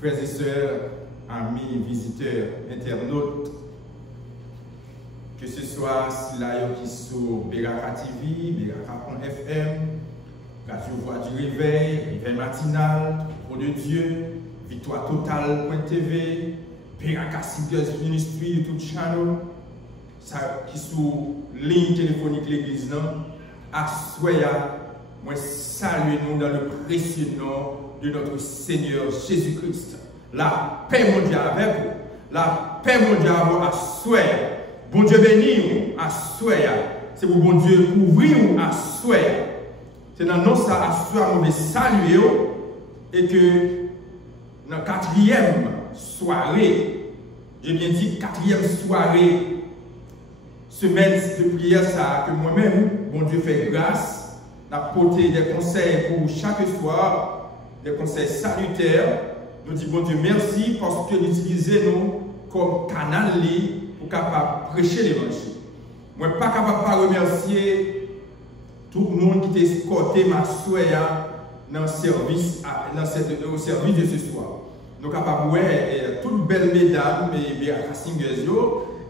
frères et sœurs, amis, visiteurs, internautes, que ce soit si là qui sur Beraka TV, Beraka.fm, Radio Voix du Réveil, Réveil Matinal, Pro de Dieu, Victoire Totale.tv, Beraka Singers Ministry, YouTube channel, ça qui sur ligne téléphonique l'église, à Soya, moi salue nous dans le précieux nom de notre Seigneur Jésus-Christ. La paix mondiale avec vous, la paix mondiale à Soya. Bon Dieu béni à Soya. C'est pour bon Dieu couvrir à Soya. C'est dans nos ça à Soya, on veut saluer et que dans la quatrième soirée, j'ai bien dit quatrième soirée, semaine de prière, ça que moi-même, bon Dieu fait grâce, n'a porté des conseils pour chaque soir, des conseils salutaires. Nous disons bon Dieu merci parce que d'utiliser nous comme canal pour capable prêcher l'évangile. Moi pas capable de remercier tout le monde qui était escorté ma soya dans le service, au service de ce soir. Nous sommes capables de toutes belles mesdames et bien singers,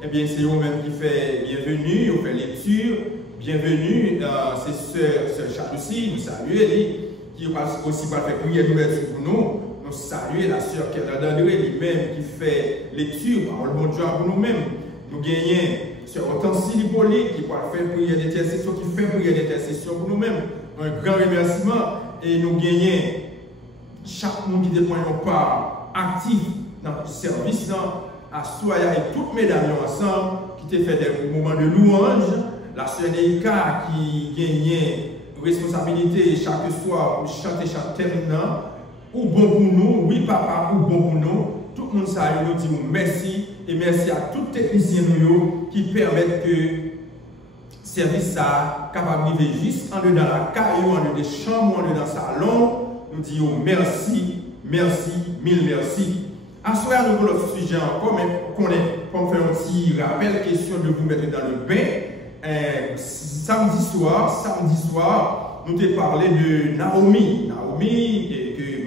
eh bien c'est eux-mêmes qui fait bienvenue, on fait lecture, bienvenue, c'est Sœur Chadoussi, nous saluons, qui aussi va faire prière d'ouverture pour nous. Nous saluons la Sœur Kéla d'André, lui-même qui fait lecture, parole bon Dieu pour nous-mêmes. Nous gagnons Sœur Hortensie Hippolyte qui va faire prière d'intercession, qui fait prière d'intercession pour nous-mêmes. Un grand remerciement. Et nous gagnons chaque monde qui dépend une part actif dans le service, à Soya et toutes mes dames ensemble, qui te fait des moments de louange. La Sœur Neika qui gagnait responsabilité chaque soir pour chanter chaque thème, ou bon pour nous, oui papa, ou bon pour nous. Tout le monde salue, nous disons merci et merci à tous les techniciens qui permettent que le service soit capable de vivre juste en dedans la caillou, en dedans des chambres, en dedans le salon. Nous disons merci, merci, mille merci. À ce soir, nous avons l'autre sujet encore, mais pour faire un petit rappel, question de vous mettre dans le bain. Samedi soir, nous avons parlé de Naomi. Naomi, que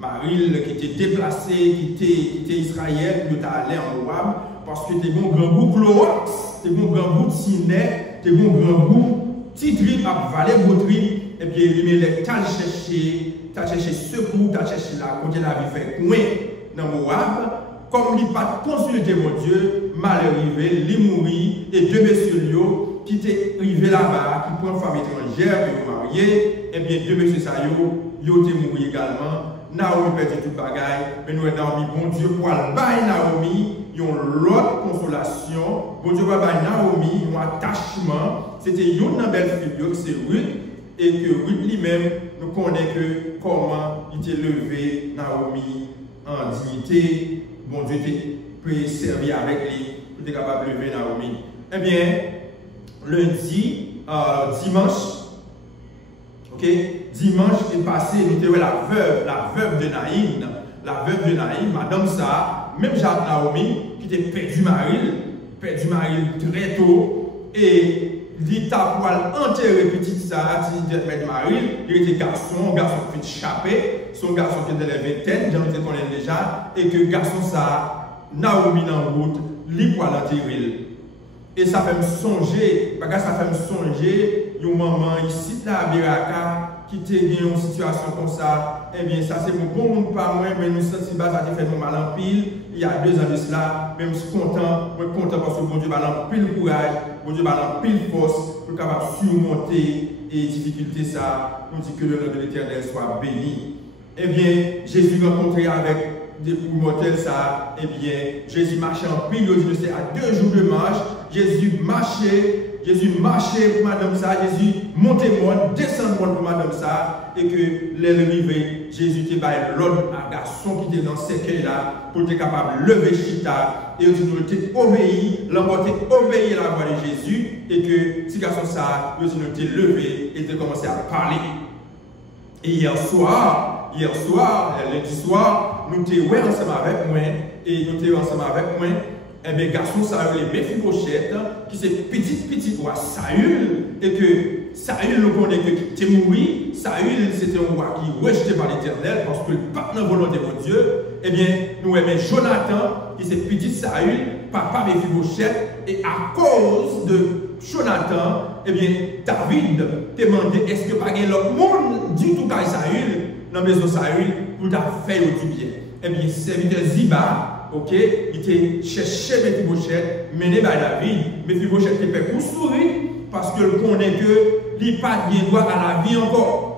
Maril qui était déplacé, qui était Israël, qui était allé en Moab, parce que tu as un grand goût Cloax, tu as un grand goût Sinet, tu as un grand goût Tidrip, à Valais Boudrip, et puis il t'a cherché secours, t'a cherché la côté de la vie fait coin dans Moab, comme il n'a pas consulté mon Dieu, mal arrivé, il mourit, et deux messieurs qui étaient arrivés là-bas, qui prennent une femme étrangère, qui sont mariés, et bien deux messieurs ça ils ont mouru également. Naomi perdit toute bagaille, mais nous avons bon Dieu pour aller Naomi, ils ont l'autre consolation. Bon Dieu pour aller Naomi, ils ont attachement. C'était une belle fille, c'est Ruth, et que Ruth lui-même nous connaît que comment il était levé Naomi en dignité. Bon Dieu peut servir avec lui pour être capable de lever Naomi. Eh bien, lundi, dimanche, ok? Dimanche est passé, nous avons la veuve de Naïm. La veuve de Naïm, madame ça, même Jacques Naomi, qui était perdu mari très tôt, et il t'a pour enterrer petit ça, mettre mari, il était garçon qui fait chapé, son garçon qui était dans les vingtaines, j'en ai connais déjà, et que garçon ça, Naomi dans la route, il pour l'enterrer. Et ça fait me songer, parce que ça fait me songer, une maman ici, là, à Beraka, qui était dans une situation comme ça, eh bien, ça c'est bon monde pas moi, mais nous sentons ça a fait nous mal en pile. Il y a 2 ans de cela, même je suis content parce que bon Dieu m'a en pile courage, bon Dieu m'a en pile force pour capable surmonter les difficultés ça. Nous dit que le nom de l'Éternel soit béni. Eh bien, Jésus rencontré avec des coups mortels ça, eh bien, Jésus marchait en pile, c'est à 2 jours de marche, Jésus marchait pour madame ça, Jésus montait moi, descendait pour madame ça, et que l'arrivée, Jésus était l'autre garçon qui était dans ce cercueil là, pour être capable de lever Chita, et nous était obéi, l'emporter obéi à la voix de Jésus, et que ce garçon ça, nous était levé, et de commencer à parler. Et hier soir, lundi soir, nous étions ensemble avec moi, et nous étions ensemble avec moi. Eh bien, garçon, ça a eu les Méphibosheth, qui c'est petit roi Saül, et que Saül nous connaît que qui était mouru. Saül, c'était un roi qui rejeté par l'Éternel, parce que le pape n'a sans volonté de Dieu, eh bien, nous aimons Jonathan, qui est petit Saül, papa Mephibosheth, et à cause de Jonathan, eh bien, David demandé est-ce que pas l'autre monde du tout qu'à Saül, dans la maison Saül, pour faire du bien. Eh bien, serviteur Ziba, ok, il était cherché Mephibosheth, mené par David. Mephibosheth était fait pour sourire, parce qu'il connaît que il n'a pas de droit à la vie encore.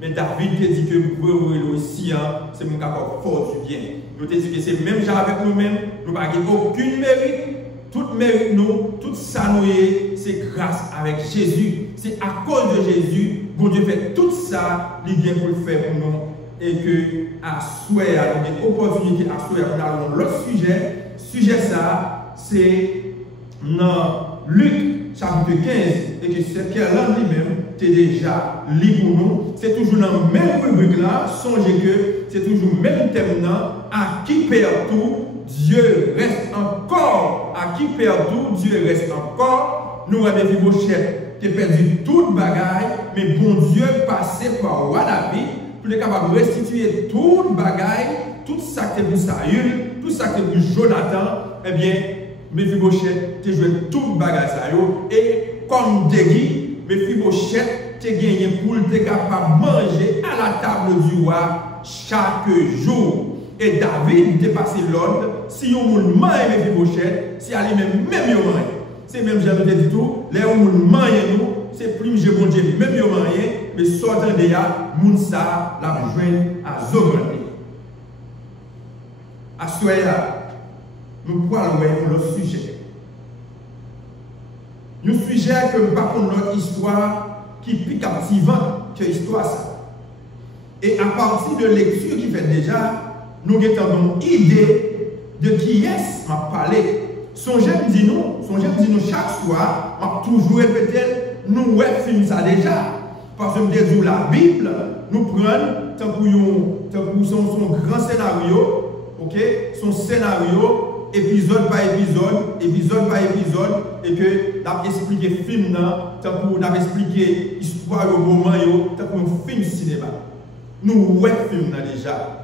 Mais David te dit que vous aussi, c'est mon capable fort du bien. Nous te dit que c'est même genre avec nous-mêmes, nous n'avons aucune mérite. Tout mérite nous, tout ça nous est, c'est grâce avec Jésus. C'est à cause de Jésus, bon Dieu fait tout ça, il vient pour le faire pour nous. Et que à souhait, à une opportunité, à souhait, nous allons l'autre sujet. Sujet ça, c'est dans Luc chapitre 15, et que ce qu'elle lui-même est déjà libre pour nous. C'est toujours dans la même rubrique là, songez que c'est toujours le même thème là, à qui perd tout, Dieu reste encore. À qui perd tout, Dieu reste encore. Nous avons Mephibosheth qui a perdu toute bagaille, mais bon Dieu passé par roi David pour être capable de restituer toute bagaille, tout ça qui est pour Saül, tout ça qui est pour Jonathan, eh bien, Mephibosheth a joué toute bagaille ça et comme Dégui, Mephibosheth a gagné pour être capable de manger à la table du roi chaque jour. Et David a passé l'ordre, si on mange Mephibosheth, si elle même yon mange. C'est même j'avais dit tout, les on mange nous, c'est plus je bon Dieu même yon mange, mais sortant de là, moun sa la joindre à Zogone. À ce là, nous pouvons voir le sujet. Un sujet que nous parlons de notre histoire qui est plus captivant que l'histoire ça. Et à partir de lecture qui fait déjà, nous avons une idée de qui est-ce m'a parlé. Songez dit nous chaque soir, m'a toujours répété, nous film ça déjà. Parce que nous la Bible, nous prenons tant pour son grand scénario, ok, son scénario, épisode par épisode, et que nous avons expliqué le film, tant pour nous expliquer l'histoire au moment, tant pour un film cinéma. Nous film déjà.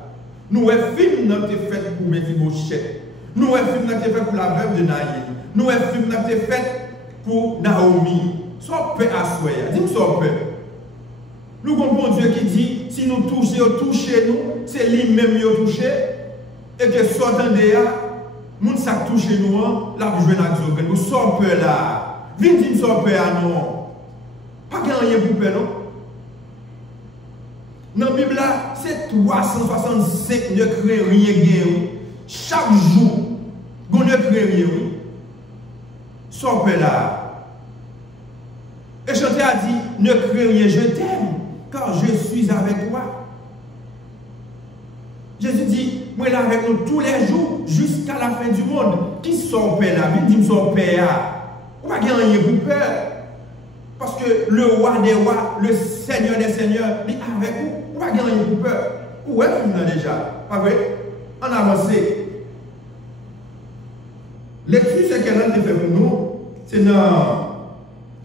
Nous film fait pour Mephibosheth. Nous film fait pour la veuve de Naïm. Nous film fait pour Naomi. Sois paix à soi. Dis-moi sois paix. Nous comprenons Dieu qui dit si nous touchons, touchez-nous, c'est lui-même qui a touché. Et que sortant de là, nous sommes touchés nous, la besoin de nous sommes peur là. Viens dire sois paix à nous. Pas rien pour peur, non? Dans la Bible, c'est 365 ne crée rien. Chaque jour, on ne crée rien. Sois paix là. Et chanter a dit, ne crée rien, je t'aime, car je suis avec toi. Jésus dit, moi là avec nous tous les jours, jusqu'à la fin du monde. Qui sont paix là? Il dit, sont paix là. On va gagner rien pour peur. Parce que le roi des rois, le Seigneur des seigneurs, il est avec vous. On va gagner rien pour peur. Où est-ce déjà? Pas vrai? On avance. Lecture, ce qu'elle a fait pour nous, c'est dans.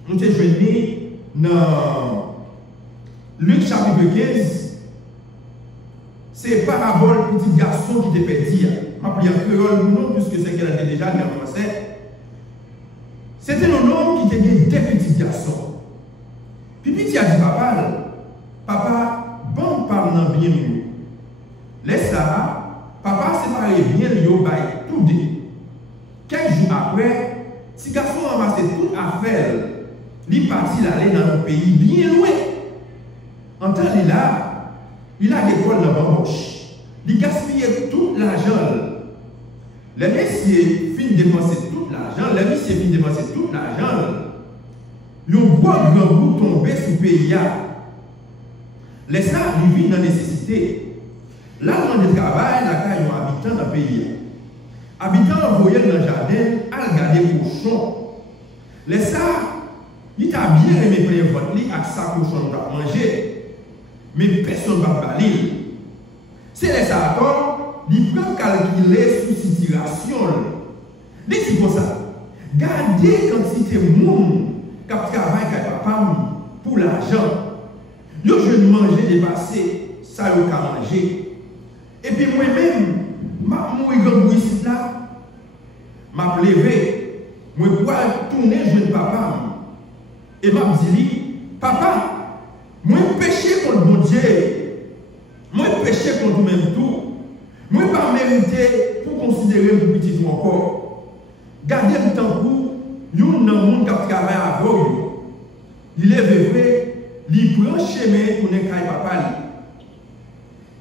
Nous sommes venus dans Luc chapitre 15. C'est parabole petit garçon qui te perdu. Je vais appeler un créole pour nous, puisque c'est qu'elle a déjà dans le français. C'était un homme qui était des petits garçons. Puis petit a dit papa, bon parle bien mieux. Laisse ça, papa séparé bien le bail tout deux. Quelques jours après, si garçon a ramassé toute affaire, il est parti aller dans un pays bien loin. En temps là, il a des cols dans la poche. Il gaspillait tout l'argent. Les messieurs finissent de dépenser tout l'argent. Le gros grand bout tombé sous le pays. Les ça vivent dans la nécessité. Là, on de travail, la caille habitant dans le pays. Habitant voyaient dans le jardin, à regarder les cochons. Les ça, il a bien aimé prendre votre lit avec sa cochon pour manger. Mais personne ne va parler. C'est les ça encore, il peut calculer sous situation. Dites comme ça. Gardez quantité de monde qui travaille avec papa pour l'argent. Le jeune manger dépassé, ça le qu'à manger. Et puis moi-même, je suis dans ici là, je suis levé, je vais tourner je papa. Et je me dis, papa, moi péché contre mon Dieu, moi péché contre moi-même tout, moi pas mérité pour considérer mon petit encore. Gardez le temps pour nous dans le monde qui travaille avec vous. Il est vrai, il prend chemin pour ne pas papa.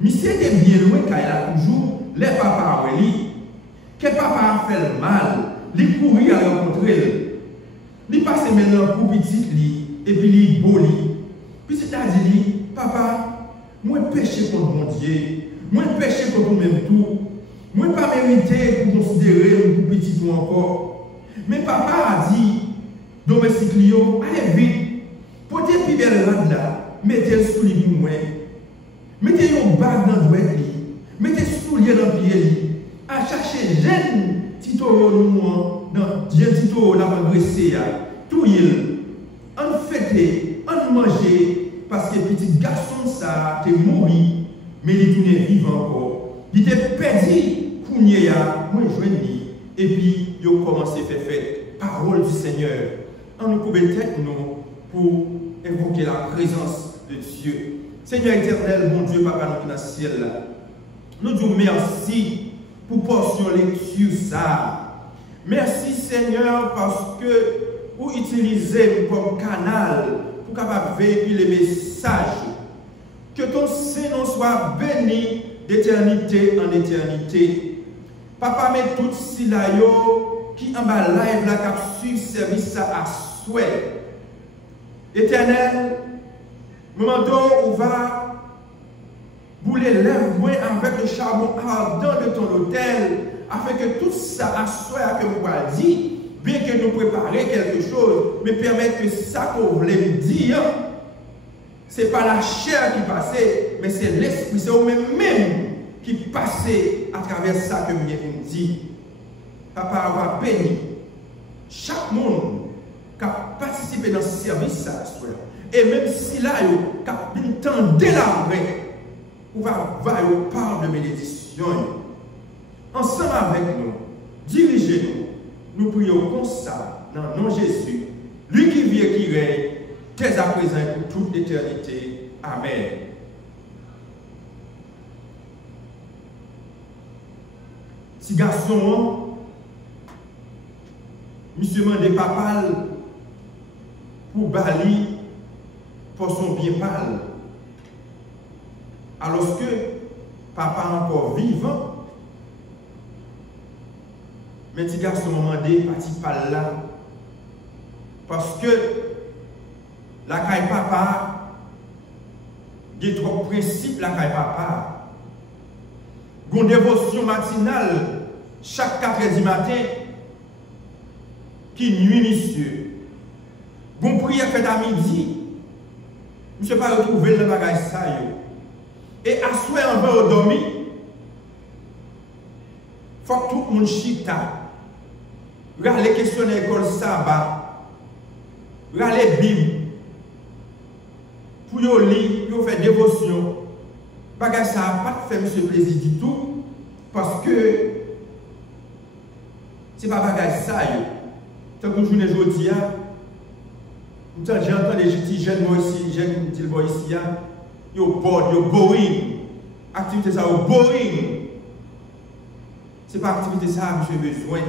Monsieur était bien loin quand il a toujours les papas que papa a fait le mal, il courir à rencontrer, il passe maintenant pour petit et puis il beau puis c'est-à-dire papa, moi péché contre mon Dieu, moi péché contre moi-même tout, moi pas mérité pour considérer mon petit tout encore. Mais papa a dit domestique Lio, allez vite, portez plus belle là, mettez sous les moins. Mettez une bague dans le doigt, mettez souliers dans le pied, à chercher jeune Tito dans Tito la agressé, tout il, en fêté, en manger, parce que petit garçon ça t'est mort, mais il est vivant encore. Il était perdu, Kounia, moi je dis, et puis il a commencé à faire parole du Seigneur. On nous coupe tête nous pour évoquer la présence de Dieu. Seigneur éternel, mon Dieu, Papa, nous qui dans le ciel, nous disons merci pour portion lecture ça. Merci Seigneur parce que vous utilisez comme canal pour capable véhiculer les messages. Que ton Seigneur soit béni d'éternité en éternité. Papa, met tout si là qui en bas live la cap suivre service ça à souhait. Éternel, moment où on va bouler lèvres moins avec le charbon ardent de ton autel, afin que tout ça assoie que vous avez dit, bien que nous préparions quelque chose, mais permettre que ça qu'on voulait dire, ce n'est pas la chair qui passait, mais c'est l'esprit, c'est vous-même qui passait à travers ça que vous dit. Papa va bénir chaque monde qui a participé dans ce service, ça, et même si là, il y a un temps délabré, on va parler de bénédiction. Ensemble avec nous, dirigez-nous. Nous prions comme ça, dans le nom de Jésus, lui qui vit et qui règne, dès à présent et pour toute l'éternité. Amen. Si garçon, monsieur mandé papa pour Bali, pour son bien pâle. Alors que papa encore vivant, mais petit garçon demandé parti par là. Parce que la caille papa, il y a trois principes la caille papa. Une dévotion matinale chaque 4 h du matin qui nuit monsieur. Une prière faite à midi. Je ne sais pas retrouver le bagage ça. Et à souhait en va dormir, il faut que tout le monde chita. Regarde les questions de l'école sabbat. Regarde les Bibles. Pour yo lire, pour faire dévotion. Bagage ça n'a pas fait monsieur plaisir du tout. Parce que c'est pas bagage ça. Tant que je ne dis pas, j'ai entendu des petits jeunes moi ici, jeunes qui disent ici, yo bored, yo boring. Activité ça, yo boring. Ce n'est pas activité ça, monsieur besoin.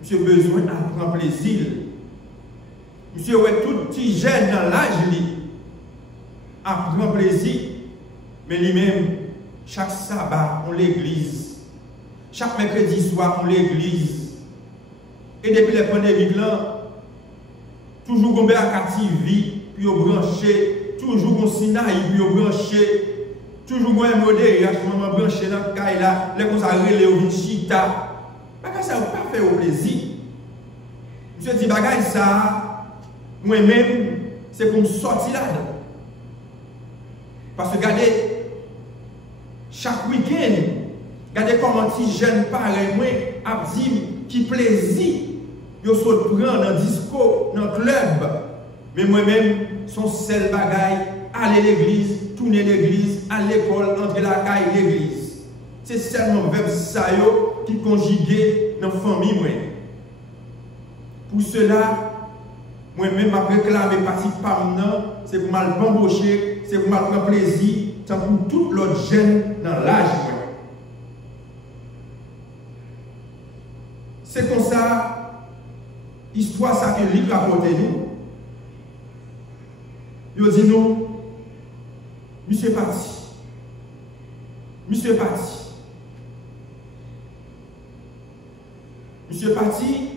Monsieur besoin à prendre plaisir. Monsieur ouais tout petit jeune dans l'âge à prendre plaisir. Mais lui-même, chaque sabbat, on l'église. Chaque mercredi soir, on l'église. Et depuis les pandémies là, toujours on à TV, puis on branché, toujours on Sinaï, puis on branché, toujours on modèle, on branché dans le caille là, les gens relèvent au Vinchita. Bagay ça n'a pas fait au plaisir. Monsieur dit bagay ça, moi-même, c'est pour me sortir là-dedans. Parce que regardez, chaque week-end, regardez comment si jeune pareil, moi, a dit qui plaisir. Yo saute prendre dans disco, dans club. Mais moi-même, son seul bagaille, aller à l'église, tourner l'église, à l'école, entrer la caille, l'église. C'est seulement le verbe ça qui conjugué dans la famille. Pour cela, moi-même, je réclame partie par nous, c'est pour mal embaucher, c'est pour mal prendre plaisir, c'est pour tout l'autre jeune dans l'âge. C'est comme ça, histoire ça que le livre rapporte nous. Il dit nous, monsieur parti. Monsieur parti. Monsieur parti.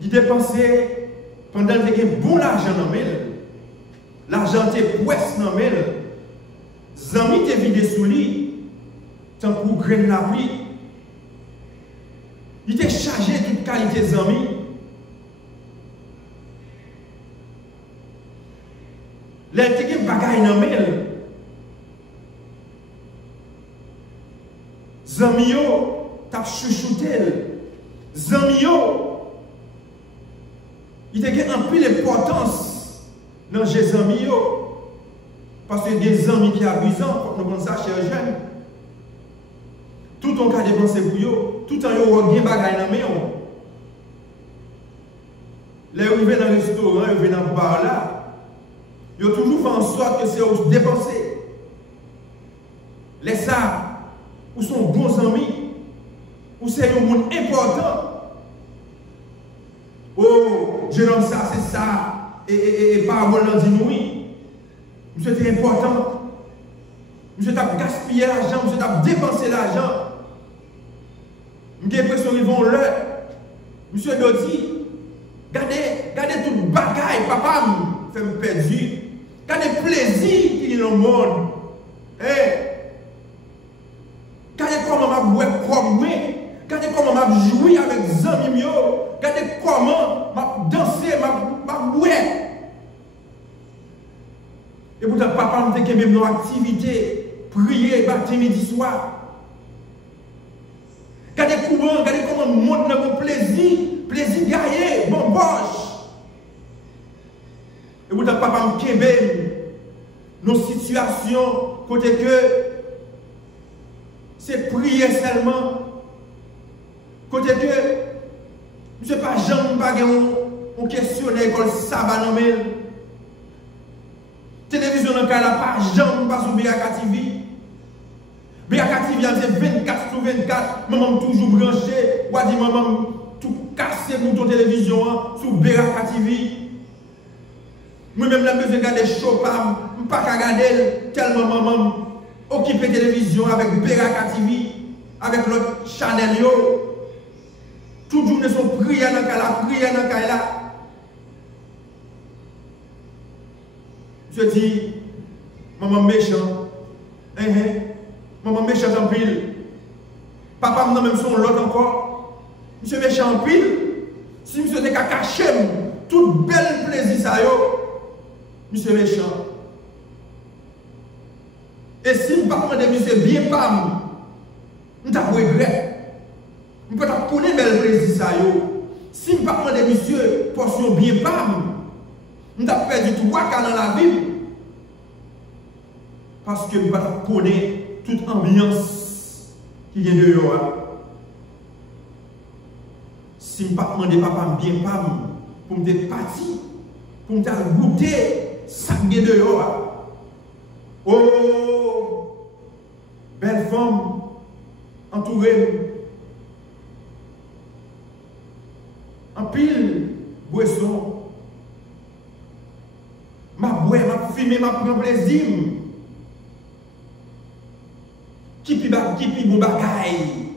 Il dépensait pendant qu'il y a bon l'argent dans l'argent était poisse dans les amis étaient vidés sous lui, tant pour graine la pluie. Il était chargé de toute qualité des amis. Les gens qui bagaille dans les amis t'as chouchouté. Les amis il y a un peu d'importance dans les amis. Parce que des amis qui abusent, nous comme ça, chers jeunes. Tout en cas dépensé pour eux, tout en ayant bien bagaille dans les mains. Les gens qui viennent dans le restaurant, ils viennent dans le bar là, ils ont toujours fait en sorte que c'est dépensé. Les ça, ou sont bons amis, ou c'est un monde important. Oh, jeune homme, ça, c'est ça. Et parole dans dit oui. Monsieur, c'est important. Monsieur, t'as gaspillé l'argent, monsieur, t'as dépensé l'argent. J'ai l'impression qu'ils vont l'heure. Monsieur Dodi, regardez tout bagaille, papa me fait me perdre. Regardez le plaisir qu'il y a dans le monde. Regardez comment m'a joué comme moi. Regardez comment m'a joué avec les amis. Regardez comment m'a dansé, m'a joué. Et pourtant, papa me dit que même nos activités, prier, baptême midi soir. Regardez comment on monte dans mon plaisir gagné, bon boche. Et pourtant, papa me dit nos situations, côté que c'est prier seulement. Côté que, je ne sais pas, on questionne l'école sabbat dans le télévision dans le cas là, pas jamais pas sur BAK TV. BAK TV, c'est 24 sur 24, maman toujours branché, ou dit maman tout cassé pour ton télévision sur BAK TV. Moi-même, je regarde des shows, je ne peux pas regarder tellement maman occupé la télévision avec BAK TV, avec l'autre channel. Toute journée sont prières dans le cas là. Je dis, maman méchant. Maman méchant en pile. Papa me même son l'autre encore. Monsieur méchant en pile. Si monsieur n'est qu'à cacher tout bel plaisir ça monsieur méchant. Et si je ne pas demander monsieur bien pas, je ne regret. Je ne peux pas connaître bel plaisir ça si je ne pas demander monsieur portion bien pas, je ne peux pas perdu 3 cas dans la vie. Parce que je ne peux pas connaître toute ambiance qui vient de dehors. Si je ne peux pas demander papa bien pas, pour me dire parti, pour me dire goûter ça qui vient de dehors. Oh, belle femme, entourée. En pile, boisson. Ma boire, ma fumer, ma prendre plaisir. Qui pi bon bagaille.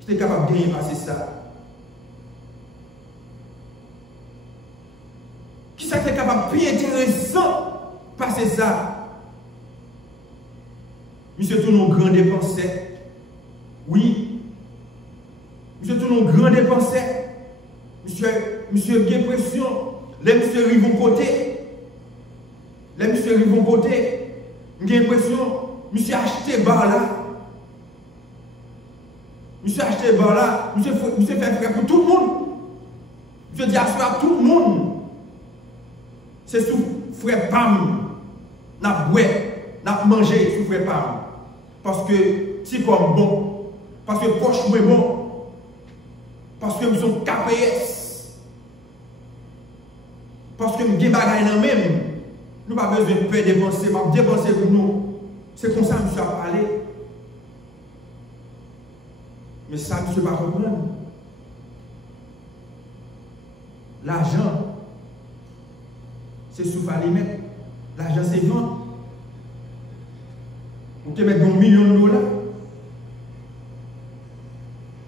Qui est capable de gagner passer ça. Qui est capable de plus intéressant passer ça. Monsieur tout nos grands dépensés. Oui. Monsieur tout nos grands dépensés. Monsieur bien pression, les monsieur arrivent au côté. Les monsieur arrivent au côté. J'ai l'impression, monsieur a acheté bar là. Monsieur a acheté bar là. Monsieur fait frère pour tout le monde. Monsieur dit à tout le monde. c'est sous frère Pam, n'a boué, n'a mangé sous frère Pam. Parce que c'est comme bon, parce que poche est bon, parce que nous sommes KPS, parce que nous avons des bagages dans même. Nous n'avons pas besoin de payer dépenser, mais dépenser pour nous. C'est comme ça que monsieur a parlé. Mais ça, monsieur ne va pas comprendre. L'argent, c'est sous mettre. L'argent, c'est vendre. Vous pouvez mettre $1 million.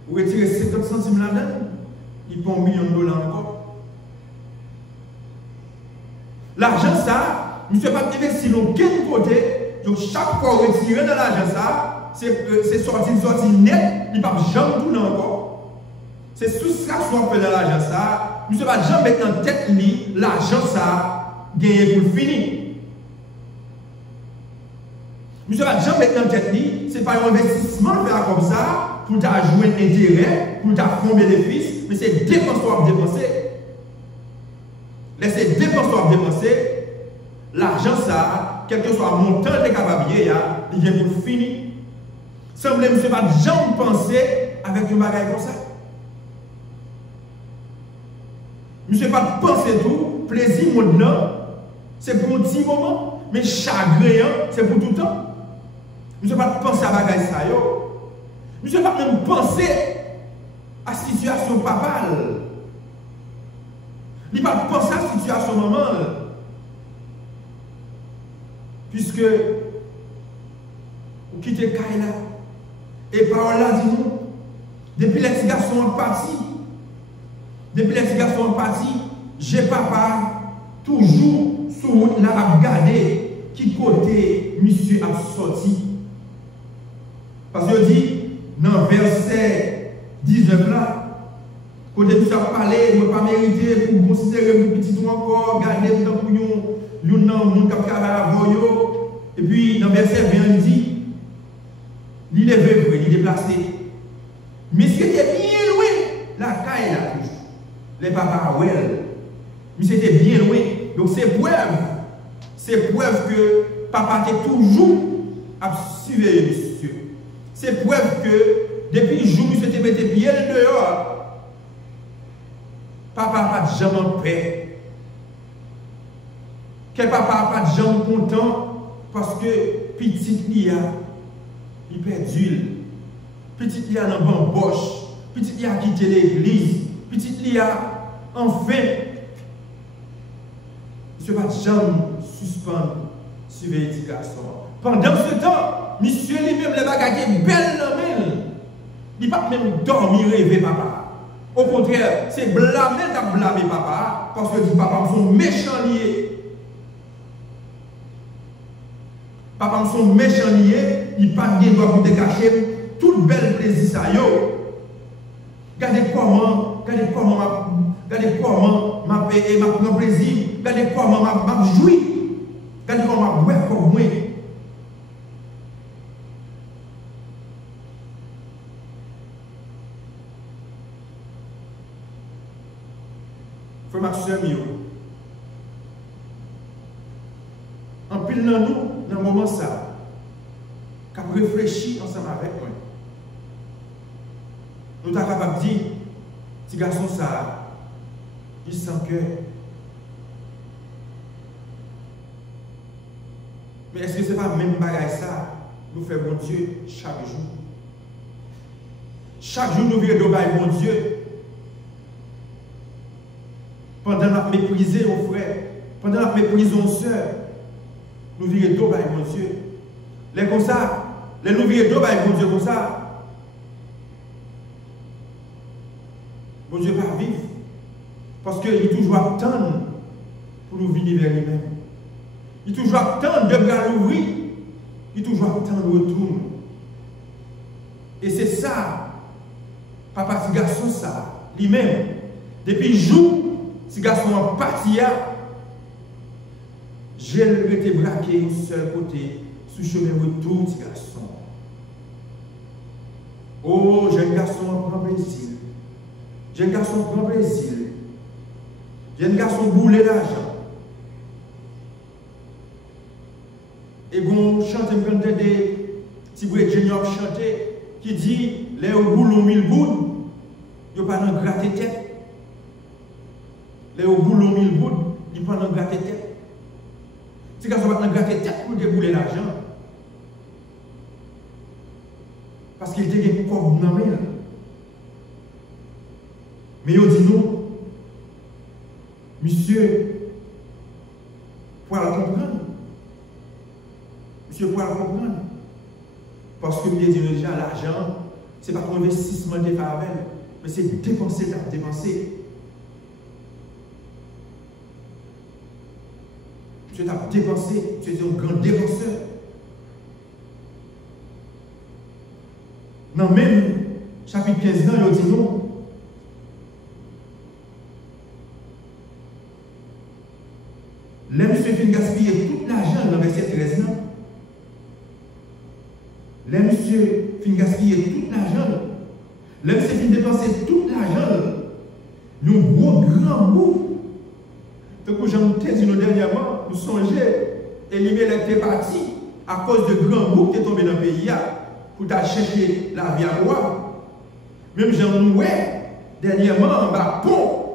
Vous retirez 50 centimes là-dedans, il prend $1 million encore. L'argent, ça, monsieur n'a pas investi dans quel côté, donc chaque fois retiré dans l'argent, ça, c'est sorti net, il ne va jamais tourner encore. C'est tout ça qu'on fait dans l'argent, ça, monsieur ne va jamais mettre en tête l'argent, ça, gagner pour finir. Monsieur ne va jamais mettre en tête, ce n'est pas un investissement faire comme ça, pour jouer un intérêt, pour faire un bénéfice, mais c'est dépenser ou dépenser. Laissez dépenser ou dépenser. L'argent, ça, quel que soit le montant de capables, il vient pour finir. Semblez, monsieur, pas jamais penser avec un bagage comme ça. Monsieur, pas penser tout, plaisir, maintenant, c'est pour un petit moment, mais chagrin, c'est pour tout le temps. Monsieur, pas penser à bagage ça, yo. Monsieur, pas même penser à la situation papale. Il ne va pas penser à la situation maman. Puisque vous quittez Kaila et parole là dit nous, depuis les garçons en partie, j'ai papa toujours sur route là à regarder qui côté monsieur a sorti. Parce que dit dans verset 19 là, côté tout ça parler, ne pas mériter pour considérer mon petit encore, garder pour yon nan moun kap travail avant yo. Et puis dans verset 20 il dit il est vrai, il est déplacé. Monsieur était bien loin la caille là toujours. Les papas ouais. Monsieur était bien loin. Donc c'est preuve que papa était toujours à surveiller monsieur. C'est preuve que depuis le jour où monsieur était mis pied dehors, papa n'a pas jamais en paix. Quel papa n'a pas de gens content parce que petit Lia, il perd d'huile. Petit Lia n'a pas embauche. Petit Lia a quitté l'église. Petit Lia, enfin, monsieur ne va jamais suspendre surveiller les garçons. Pendant ce temps, monsieur lui-même, les bagages belle dans main. Il ne va pas même dormir, rêver papa. Au contraire, c'est blâmer papa parce que papa sont méchants liés. Papa me sont méchants liés, il pas de droit pour te cacher tout bel plaisir ça yo. Regardez comment m'a payé, m'a pris plaisir, regardez comment m'a joui, regardez comment m'a boire comme moi. Frère ma soeur mio. En pile dans nous dans le moment ça, quand on réfléchit ensemble avec moi, nous sommes capables de dire, petit garçon ça, il sent que. Mais est-ce que ce n'est pas le même bagage ça, nous faisons bon Dieu chaque jour? Chaque jour nous vivons de bon Dieu. Pendant notre méprisé aux frères, pendant notre méprisé aux sœurs, nous vivons d'eau par mon Dieu. Les comme ça, les nous vivons d'eau par mon Dieu comme ça. Mon Dieu va vivre. Parce qu'il est toujours attendre pour nous venir vers lui-même. Il est toujours attendre de bras l'ouvrir. Il est toujours attendre de retour. Et c'est ça, papa, ce garçon, ça, lui-même, depuis le jour, ce garçon en partie, j'ai été braqué au seul côté, sous chemin retour, ce garçon. Oh, jeune garçon, prend plaisir. Jeune garçon, prend plaisir. Jeune garçon, boule l'argent. Et on chante un canté de Tiboué Junior chanté qui dit les boulot mille boudes, il n'y a pas de gratter tête. Les boulot mille boudes, il n'y a pas de gratter tête. C'est quand on va gratter tête pour débouler l'argent. Parce qu'il était comme dans le. Mais il dit non, monsieur, pour le comprendre. Monsieur, pour le comprendre. Parce que nous disons déjà, l'argent, ce n'est pas un investissement de faveur, mais c'est dépenser, dépenser. Monsieur t'a dépensé, tu es un grand dépenseur. Dans même chapitre 15, il dit non. Les monsieur fin gaspiller tout l'argent dans le verset 13. Les monsieur fin gaspiller tout l'argent. Les monsieur fin dépenser tout l'argent. Nous gros grand mot. Donc j'en ai dit dernièrement, nous songeons Elimelech était parti à cause de grands mots qui est tombé dans le pays pour chercher la vie à roi. Même j'en ai dernièrement en bas pont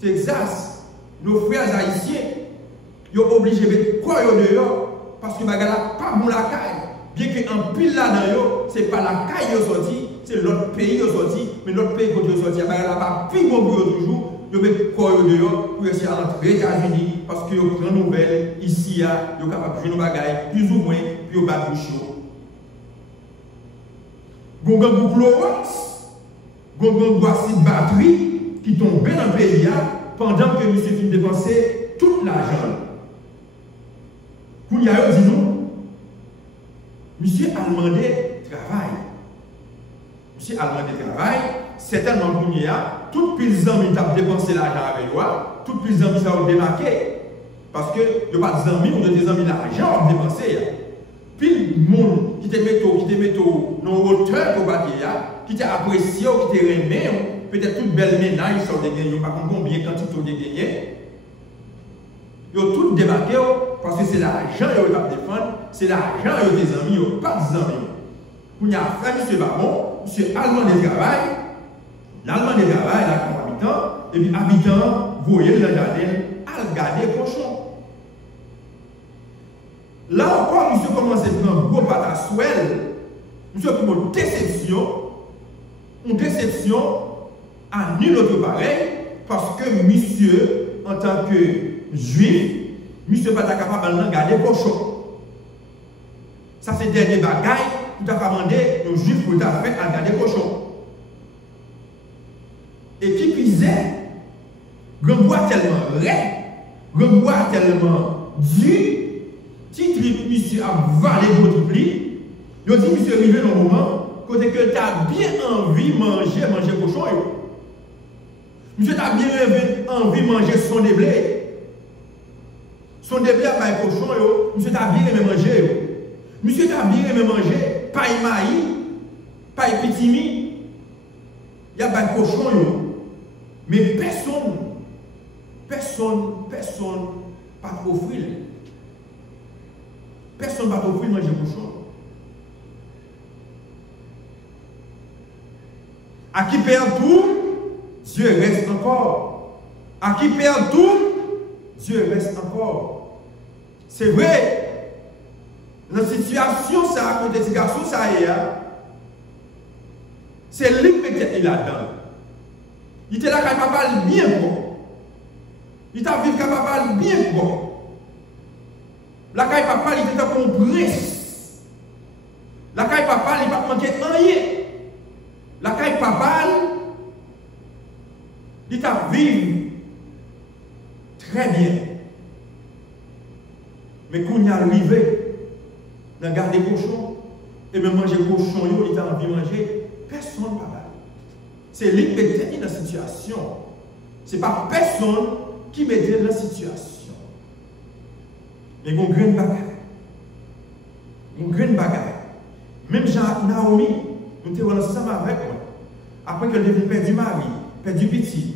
Texas, nos frères haïtiens, ils sont obligés de mettre quoi dehors parce que bagala pas mon la caille. Bien qu'en pile là-dedans, ce n'est pas la caille qui est sortie, c'est l'autre pays qui est sorti, mais l'autre pays qui est sorti, bagala pas plus bon pour toujours. Ils mettent quoi dehors pour essayer d'entrer aux États-Unis parce qu'ils ont une nouvelle ici, ils sont capables de jouer nos bagailles plus ou moins, puis ils battent bouche. Gongan Bouclorance, Gongan Boissy batterie qui tombait dans le pays pendant que M. Fin dépensait tout l'argent. Pour y aller, dit non. Monsieur a demandé travail. Monsieur a demandé travail, certainement pour y aller. Tout plus d'amis qui dépensé l'argent avec toi, tout plus d'amis ça va démarquer. Parce que il n'y a pas d'amis ou des amis l'argent à dépenser. Puis le monde qui te met dans hauteur pour bâtir, qui t'a apprécié ou qui t'a aimé, peut-être toute belle ménage sur des gagnants, par contre combien de quantité de gagnants. Ils ont tout démarqué parce que c'est l'argent qu'ils ont défendre, c'est l'argent des amis, pas des amis. Pour y avoir fait M. Babon, M. Allemand de travail. L'Allemand de travail, là, comme habitant, et puis habitant, vous voyez le jardin, à regarder les cochons. Là encore, monsieur commence à prendre gros patte à souel, monsieur pour une déception à nul autre pareil, parce que monsieur, en tant que juif, monsieur n'est pas capable de regarder les cochons. Ça, c'est le dernier bagaille, tout à fait demandé aux juifs pour faire à regarder les cochons. Et qui pisait, grand bois tellement raide, grand bois tellement dur, si monsieur a valé votre pli, il dit monsieur arrivé dans le moment, côté que tu as bien envie de manger cochon. Monsieur a bien envie de manger son déblé. Son déblé à un cochon, monsieur a bien aimé manger. Monsieur a bien aimé manger paille maïs, paille pitimi, il y a un cochon. Mais personne, pas trop offrir. Personne va t'offrir manger cochon. À qui perd tout, Dieu reste encore. À qui perd tout, Dieu reste encore. C'est vrai. La situation, ça, à côté de ces garçons, ça y est. C'est lui qui est là-dedans. Il était là capable bien bon. Il t'a vu capable bien bon. La caille papa, il était compris. La caille papa, il n'a pas manqué rien. La caille papa, il t'a vu très bien. Mais quand il est arrivé, il a gardé cochon, et même manger cochon, il a envie de manger, personne ne parle. C'est lui qui mettait dans la situation. Ce n'est pas personne qui mettait dans la situation. Mais il y a une grande bagaille. Une grande bagaille. Même Jean Naomi, nous étions ensemble avec moi. Après qu'elle devait perdre du mari, perdre du petit.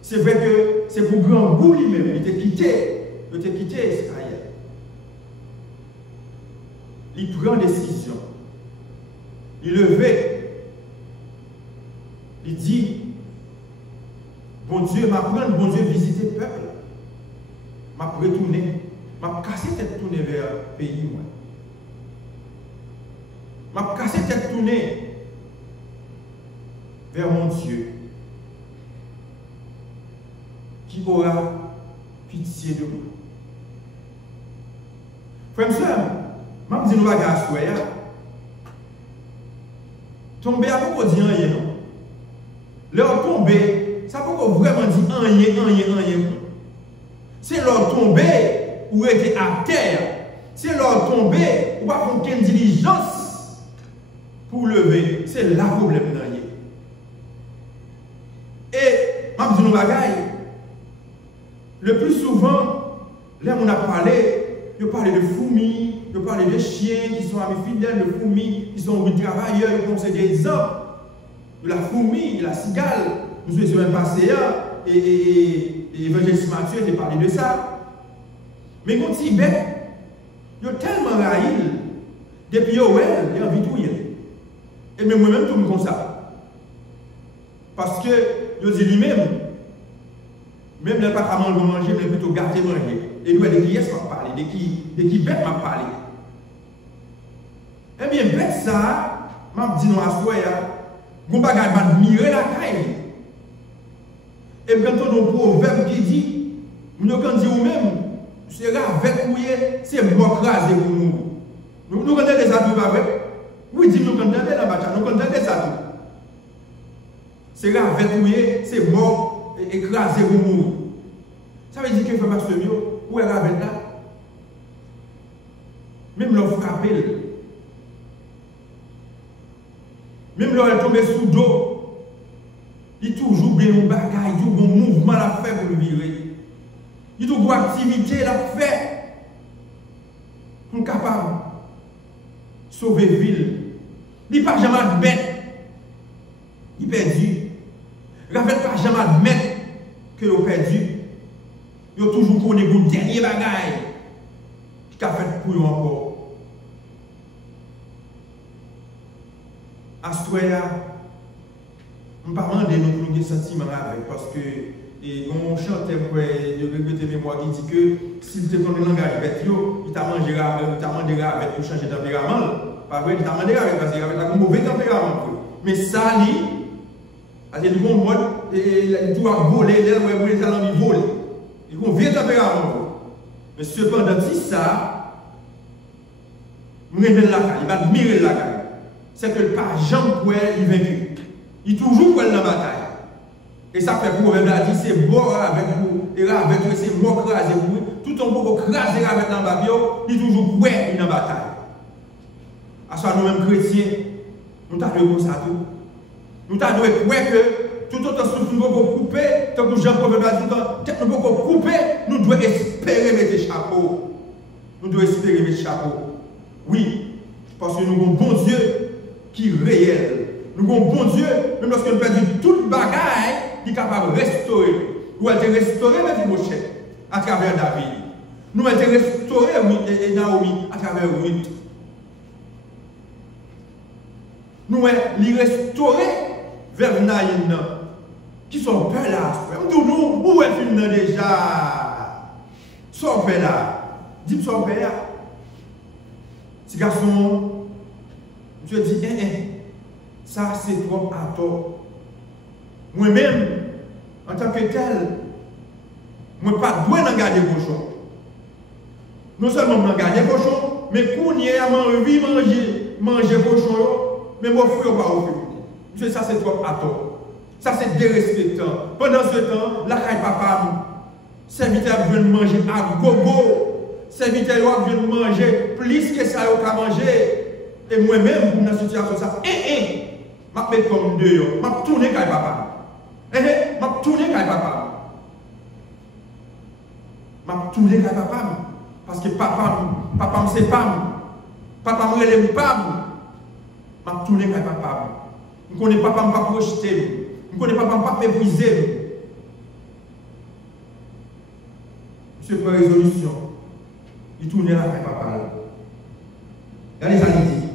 C'est vrai que c'est pour grand goût lui-même. Il était quitté il a quitté Israël. Il prend décision. Il levé. Il dit, bon Dieu, m'apprendre, bon Dieu, visiter le peuple. M'a retourné. M'a cassé tête tournée vers le pays. M'a cassé tête tournée vers mon Dieu. Qui aura pitié de moi. Frère et sœur, je dis nous bagages soya. Tomber à beaucoup dire rien non. Leur tomber, ça peut vraiment dire rien. C'est leur tomber ou être à terre. C'est leur tomber ou pas aucune diligence pour lever. C'est là le problème. Et je dis nous bagages. Le plus souvent, là on a parlé, je parlais de fourmis, je parlais de chiens qui sont amis fidèles, de fourmis qui sont des travailleurs, c'est des exemples de la fourmi, de la cigale. Nous sommes même passé et l'évangéliste Matthieu a parlé de ça. Mais quand il bête, il y a tellement raïl, depuis il y a envie de tout. Et même moi-même, tout me comme ça. Parce que, je dis lui-même, même le pas à manger, mais plutôt garder manger. Et nous, de qui est-ce qu'on parle? De qui bête m'a parlé? Eh bien, bête ça, m'a dit non à soi, vous ne pouvez pas admirer la caille. Et quand on a un proverbe qui dit, nous quand dit vous-même, c'est avec vous, c'est mort rasé pour nous. Nous connaissons les atouts avec. Oui, dit nous connaissons la bataille, nous connaissons les atouts. C'est avec vous, c'est mort écrasé pour nous. Ça veut dire qu'il faut pas se mieux. Où est la bête là? Même l'on frappe. Même l'on est tombé sous dos. Il toujours bien un bagage, il toujours un mouvement à faire pour le virer. Il toujours une activité à faire pour être capable de sauver la ville. Il n'est pas jamais admettre. Il est perdu. Il ne peut pas jamais admettre qu'il est perdu. Il a toujours connu le dernier bagage qui a fait pour lui encore. À ce moment-là, je ne peux pas demander nous des sentiments avec parce que on chante pour regretter mémoire qui dit que s'il te donne le langage bête, il t'a mangé avec pour changer de tempérament. Pas vrai, il t'a mangé avec parce qu'il avait un mauvais tempérament. Mais ça, c'est du bon mode, il doit voler, il doit voler. Il a un vieux tempérament. Mais cependant, si ça, il va admirer la caille. C'est que le pas Jean Pouet il vaincu. Il est toujours dans la bataille. Et ça fait pour même dit c'est mort avec vous, et là avec vous, c'est mort crasé vous. Tout en pour craser avec dans la il est toujours prêt dans la bataille. À ce nous-mêmes chrétiens, nous t'avons ça tout. Nous t'avons prêt que tout autant que nous devons couper, tant que Jean-Paul a dit, nous devons couper, nous devons espérer mettre chapeau. Nous devons espérer mettre chapeau. Oui, parce que nous avons un bon Dieu qui est réel. Nous avons un bon Dieu, même lorsque nous perdons toute bagaille, qui est capable de restaurer. Nous avons été restaurés, Mephibosheth, à travers David. Nous avons été restaurés, Naomi, à travers Ruth. Nous avons été restaurés vers Naïn, qui sont pères là. Nous, où est-il déjà? Son père là. Dis son père. Ces garçons, Dieu dit, ça c'est trop à tort. Moi-même, en tant que tel, je ne pas doué de garder cochon. Non seulement de garder cochon, mais quand il y a manger cochon, mais moi je ne pas au Dieu, ça c'est trop à tort. Ça c'est dérespectant. Pendant ce temps, la caille papa, serviteur vient manger à gogo. Serviteur vient manger plus que ça qu'il a mangé. Et moi-même, pour une situation ça, je vais mettre comme deux, je vais tourner avec papa. Je vais tourner avec papa. Je vais tourner avec papa. Parce que papa me sait pas. Papa me relève pas. Je vais tourner avec papa. Je connais papa me pas projeter. Je connais papa me pas mépriser. monsieur prend résolution. Il tourne là avec papa. Regardez ça, il dit.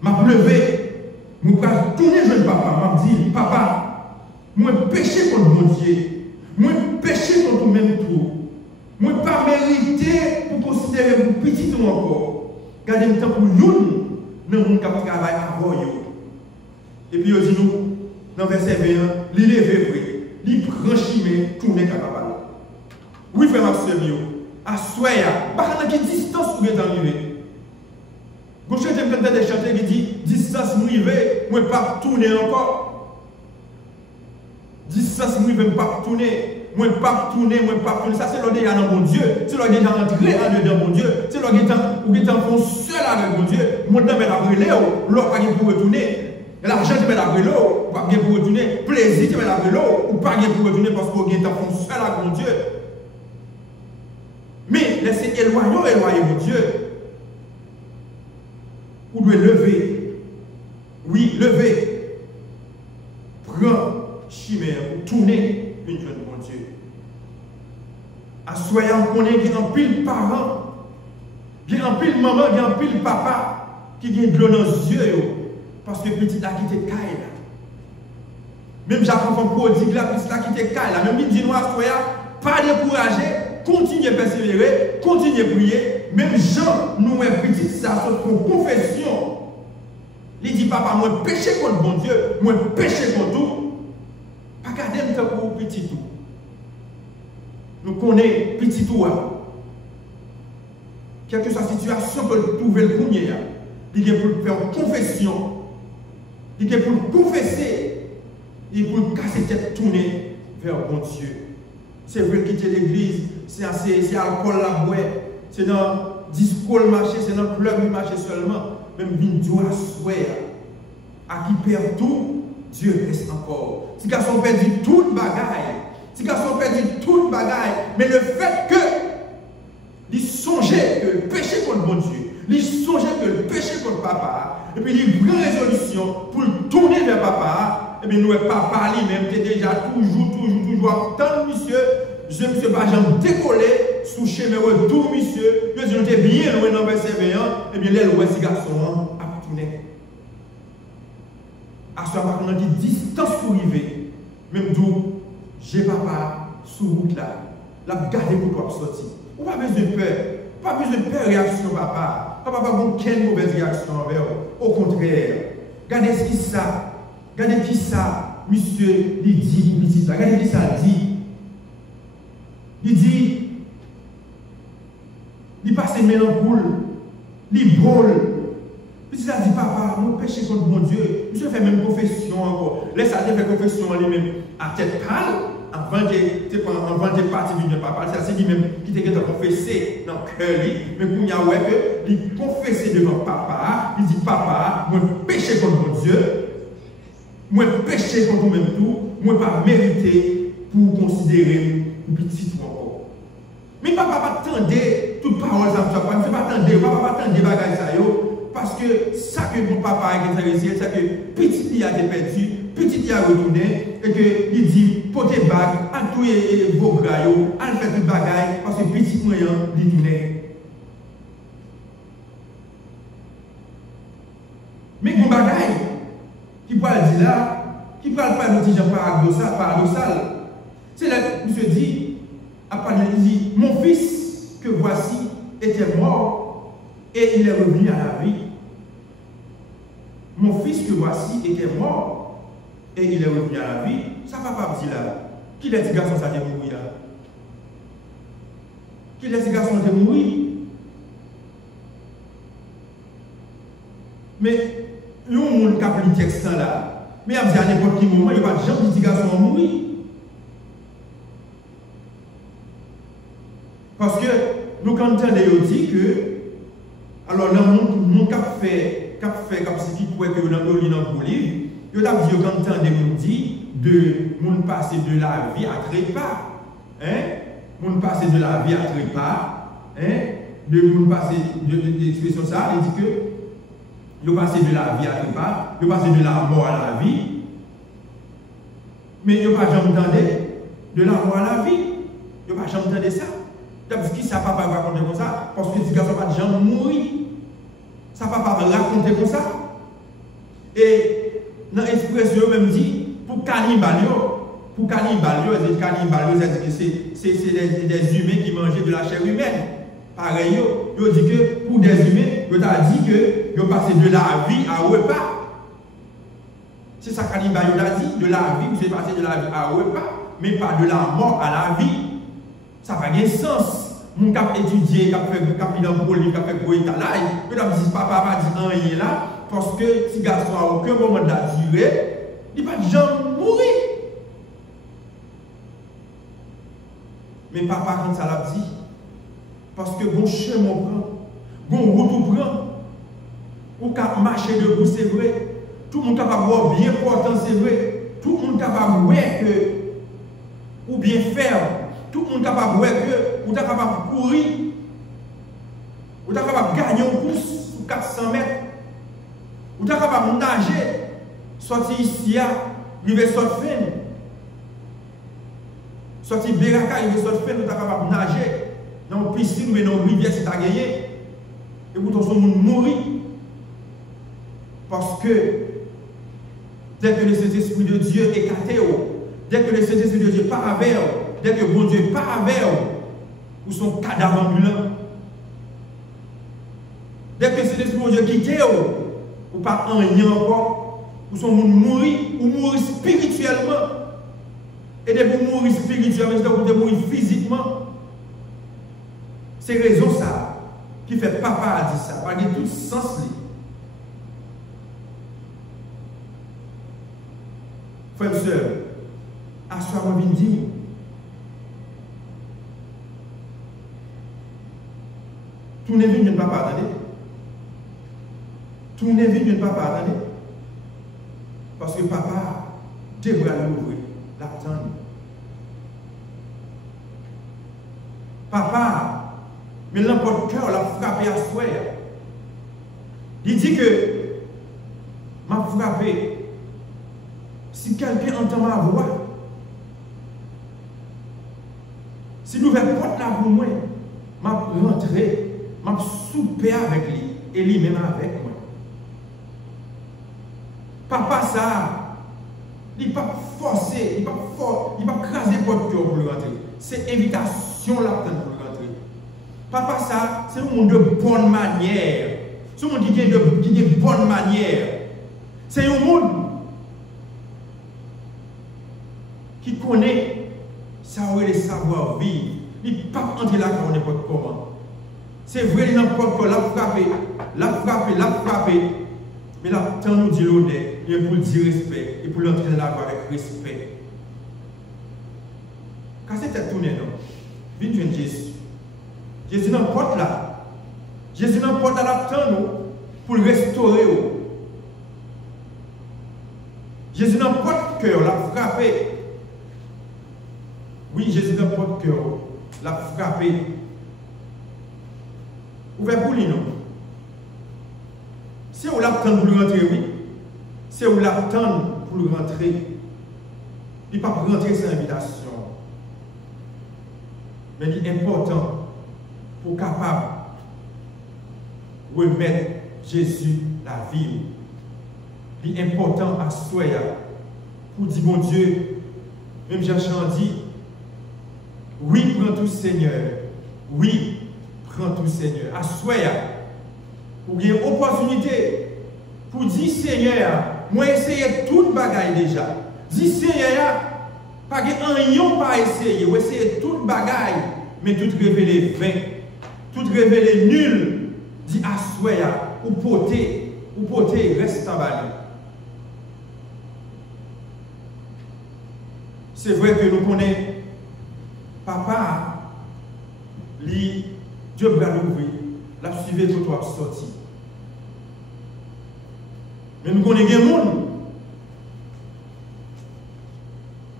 M'a levé, je vais tourner jeune papa. M'a dit, papa, moi péché contre mon Dieu. Moi péché contre même tout. Moi pas mérité pour considérer mon petit ou encore. Gardez le temps pour nous, dans le monde qui travaille avant vous. Et puis il dit nous, dans le verset 21, il est vrai, il prend chemin, tourner à papa. Oui, frère Maxime, à soya, pas dans quelle distance vous êtes arrivé. Vous chantez quand des chanteurs qui dit distance arrivée, moi pas tourner encore. Distance arrivée, pas tourner. Moi pas tourner, moi pas tourner. Ça c'est l'ordre dans mon Dieu. C'est l'ordre qui est entré en dedans mon Dieu. C'est l'ordre qui est en seul avec mon Dieu. Mon nom est la brûlée, l'or pas pour retourner. L'argent qui est la brûlée, pas pour retourner. Plaisir qui est la brûlée, ou pas pour retourner parce qu'on est en seul avec mon Dieu. Mais laissez éloigner mon Dieu. Vous devez lever. Oui, lever. Prends chimère pour tourner une jeune bon Dieu. À soyez on connaît qu'il y a un pile parents, qu'il y a un pile maman, qu'il y a un pile papa qui vient de l'eau dans les yeux parce que petit a quitté Kaïla. Même Jacques enfant prodigue là, petit a quitté Kaïla. Même il dit nous à soyez pas décourager, continuez à persévérer, continuez à prier. Même Jean, nous est petit, ça pour confession. Il dit papa, moi péché contre bon Dieu, moi péché contre tout. Pas garder le temps pour petit tout. Nous connaissons petit tout. Quelle que soit la situation que vous trouvez le premier, il est pour faire une confession. Il est pour confesser. Il est pour casser tête tourner vers bon Dieu. C'est vrai quitter l'église, c'est alcool la boire, c'est dans discours le marché, c'est dans le club le marché seulement. Même Dieu a souhait. À qui perd tout, Dieu reste encore. Si garçon perdu toute bagaille, si garçon perdu toute bagaille, mais le fait que il songeait que le péché contre bon Dieu, il songeait que le péché contre papa, et puis il prend résolution pour tourner vers papa, et puis nous, papa lui-même, qui est déjà toujours, tant monsieur, je ne suis pas jamais décollé sous chemin retour, monsieur, je suis bien loin dans le verset 21, et bien là, le voici garçon a tourné. À ce moment-là, on a dit distance pour arriver, même d'où j'ai papa sous route là, la garder pour toi sortir. On n'a pas besoin de peur, pas besoin de peur réaction papa. Papa n'a pas aucune mauvaise réaction envers vous. Au contraire, regardez ce qui ça, regardez qui ça, monsieur, il dit, regardez qui ça dit. Il dit, il passe une mélancoule, il brûle. Puis il a dit, papa, mon péché contre mon Dieu. Monsieur fait même confession encore. Laisse à faire confession en lui-même à tête calme. Avant de partir du papa, c'est lui-même qui t'a confessé dans le cœur. Mais pour y avoir que il confessé devant papa, il dit, papa, moi péché contre mon Dieu. Moi péché contre moi-même tout. Moi pas mérité pour considérer un petit tout encore. Mais papa pas attendre toute parole ça ne pas attendre, papa pas attendre bagaille ça yo. Parce que ça que mon papa a réussi, c'est que petit il a été perdu, petit il a retourné, et qu'il dit, portez bague, à tout vos bras, à faire toute bagaille, parce que petit moyen, il tournait. Mais mon bagaille, qui peut dire là, qui peut pas nous dire paradoxal, c'est là que monsieur dit, il dit, mon fils que voici était mort et il est revenu à la vie. Mon fils que voici était mort et il est revenu à la vie. Ça va pas dire là. Qui les garçons ça de mourir là? Qui les garçons de mourir? Mais il y a un monde qui a pris le texte là. Mais à n'importe quel moment, il n'y a pas de gens qui disent garçons mourir. Parce que nous quand on dit que alors dans le monde qui a fait comme si qui pouvait que dans le livre, il a dit quand on dit de monde passer de la vie à trépas, hein? Monde passer de la vie à trépas, hein? De monde passer de l'expression ça, il dit que il passé de la vie à trépas, il passé de la mort à la vie. Mais il n'y a pas jamais entendu de la mort à la vie. Yo pas jamais entendu ça. Donc qui ça papa va raconter comme ça parce que si garçon pas jamais mourir. Ça papa va raconter comme ça. Et dans l'expression même dit pour cannibale c'est des humains qui mangeaient de la chair humaine. Pareil, yo dit que pour des humains, yo t'a dit que yo passé de la vie à repas. C'est ça cannibale yo t'a dit, de la vie, vous êtes passé de la vie à repas, mais pas de la mort à la vie. Ça n'a pas de sens. Mon cap étudié, qui a fait dans le pôle, qui a fait pour l'étalage, je dis papa m'a dit rien là, parce que si garçon à aucun moment de la durée, il ne va jamais mourir. Mais papa, quand ça l'a dit, parce que bon chemin prend, bon route prend, ou qu'à marcher debout, c'est vrai, tout le monde capable de voir bien portant, c'est vrai, tout le monde capable de voir que, ou bien faire. Tout le monde est capable de voir que vous êtes capable de courir, vous êtes capable de gagner une course sur 400 mètres, vous êtes capable de nager, sortir ici, arriver sortir fin, sortir Beraka, arriver sortir fin, vous êtes capable de nager dans une piscine ou dans une rivière si vous avez gagné, et vous êtes mourir. Parce que dès que le Saint-Esprit de Dieu est écarté, dès que le Saint-Esprit de Dieu part avec vous, dès que bon Dieu part avec vous, son cadavre ambulant. Dès que c'est l'esprit de Dieu qui quitte ou pas en rien encore, ou son monde mourir, ou mourir spirituellement. Et dès que vous mourir spirituellement, c'est que vous mourir physiquement. C'est raison ça qui fait papa a dit ça, parce que tout sens. Frères et sœurs, à ce moment où dire, tout n'est venu de papa, attendez. Tout n'est venu de papa, attendez. Parce que papa devrait l'ouvrir, l'attendre. Papa, mais l'emporte cœur l'a frappé à souhait. Il dit que m'a frappé. Si quelqu'un entend ma voix, si nous verrons porte là pour moi, m'a rentré. Je souper avec lui et lui-même avec moi. Papa, ça, il n'est pas forcé, il n'est pas craser votre cœur pour le rentrer. C'est invitation là pour le rentrer. Papa, ça, c'est un monde de bonne manière. C'est un monde qui est de bonne manière. C'est un monde qui connaît ça où les savoir-vivre. Il ne peut pas entrer là quand on n'est pas comment. C'est vrai, n'importe quoi, l'a frappé, mais là, tant nous dit l'honneur, et pour dire respect, et pour l'entraîner là avec respect. Quand c'était tourné, non? Viens Jésus. Jésus n'importe là. Jésus n'importe là, l'attend nous, pour le restaurer. Jésus n'importe cœur, l'a frappé. Oui, Jésus n'importe cœur, l'a frappé. Ouvert pour lui, non? Si on l'attend pour le rentrer, oui. Si on l'attend pour le rentrer, il ne peut pas rentrer sans invitation. Mais il est important pour capable de remettre Jésus la vie. Il est important à soi pour dire, mon Dieu, même Jean-Jean dit, oui, prends tout Seigneur. Oui, prends tout Seigneur. À soi, pour qu'il y ait une opportunité pour dire Seigneur, moi essayer toute bagaille déjà. Dis Seigneur, pas que pas essayer, ou essayer toute bagaille, mais tout révéler vain, tout révéler nul. Dis à soi, ou poter, reste en bas. C'est vrai que nous connaissons papa, lui, Dieu va l'ouvrir, la suivre pour toi sortir. Mais nous connaissons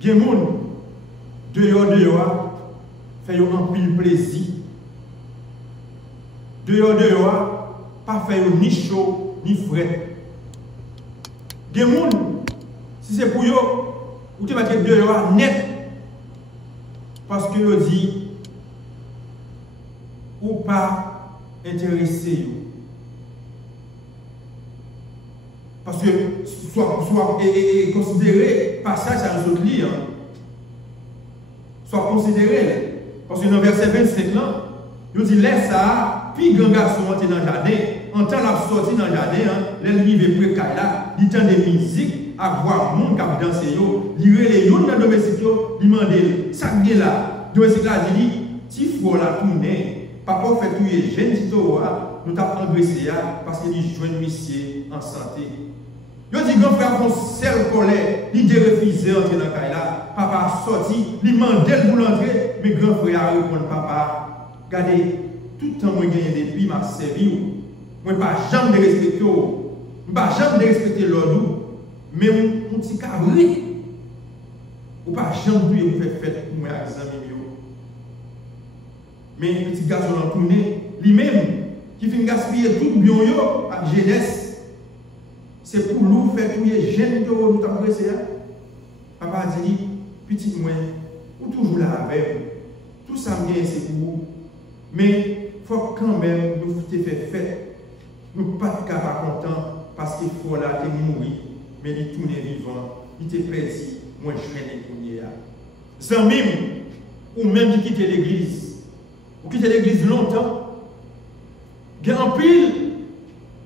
des gens, dehors, fait un pile plaisir. Dehors, pas faire ni chaud, ni frais. Des gens, si c'est pour eux, vous te mettez dehors net. Parce que vous dit, pour ne pas intéresser. Parce que soit considéré passage à nous autres lire. Soit considéré. Parce que dans le verset 25, là, il dit laisse ça, puis grand garçon entre dans le jardin. En temps la sortie dans le jardin, l'ennemi veut près là, il tend des musiques, à voir monde qui a dansé, il les gens dans le domestique, il demande ça qui est là. Le domestique là dit si faut la tourner, papa fait tout les jeunes tito, nous avons engraissé parce qu'il dit joindre monsieur en santé. Il dit grand frère mon seul colère, il a refusé d'entrer dans le cas là, papa a sorti, il demandé pour l'entrer, mais grand frère a répondu papa, regardez, tout le temps moi j'ai des filles m'a servi. Je ne vais pas jamais respecter, je ne vais pas jamais respecter l'ordre, mais mon petit cabri, je ne vais pas jamais faire fête pour moi avec les amis. Mais le petit garçon a tourné, lui-même, qui finit gaspiller tout bien avec jeunesse, c'est pour nous faire tous les jeunes que nous avons pressé. Papa a dit, petit moi, ou toujours là avec tout ça bien c'est pour vous. Mais il faut quand même nous faire fête. Nous ne sommes pas contents parce qu'il faut là mourir, mais il tourne vivant, il te perdu, moi je traîne pour Zamim, ou même qui quitte l'église, ou quitte l'église longtemps, il y a un pile,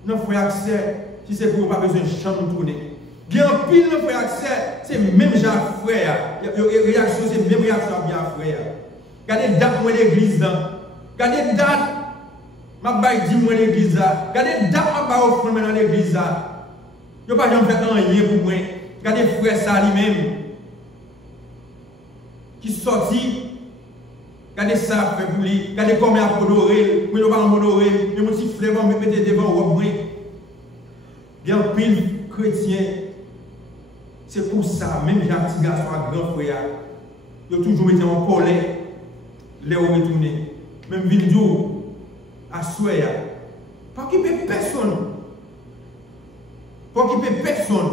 nous faut accès, si c'est pour pas besoin de chambre tourner. Il y a un pile, nous faut accès, c'est même Jacques frère, réaction, c'est même réaction à bien frère. Regardez date pour l'église là, regardez date. Ma baille dit moi l'église là. Regardez date ma baille offre dans l'église là. Je pas jamais fait rien pour moi. Regardez frère ça lui-même. Qui sorti. Regardez ça fait pour lui. Regardez comment il a honoré. Moi je pas honoré. Je me suis fleur me mettre devant robe moi. Bien pile chrétien. C'est pour ça même j'ai un petit garçon à grand frère. Il a toujours été en colère. Les retourner. Même vidéo à souhait, pas occuper personne. Pas occuper personne.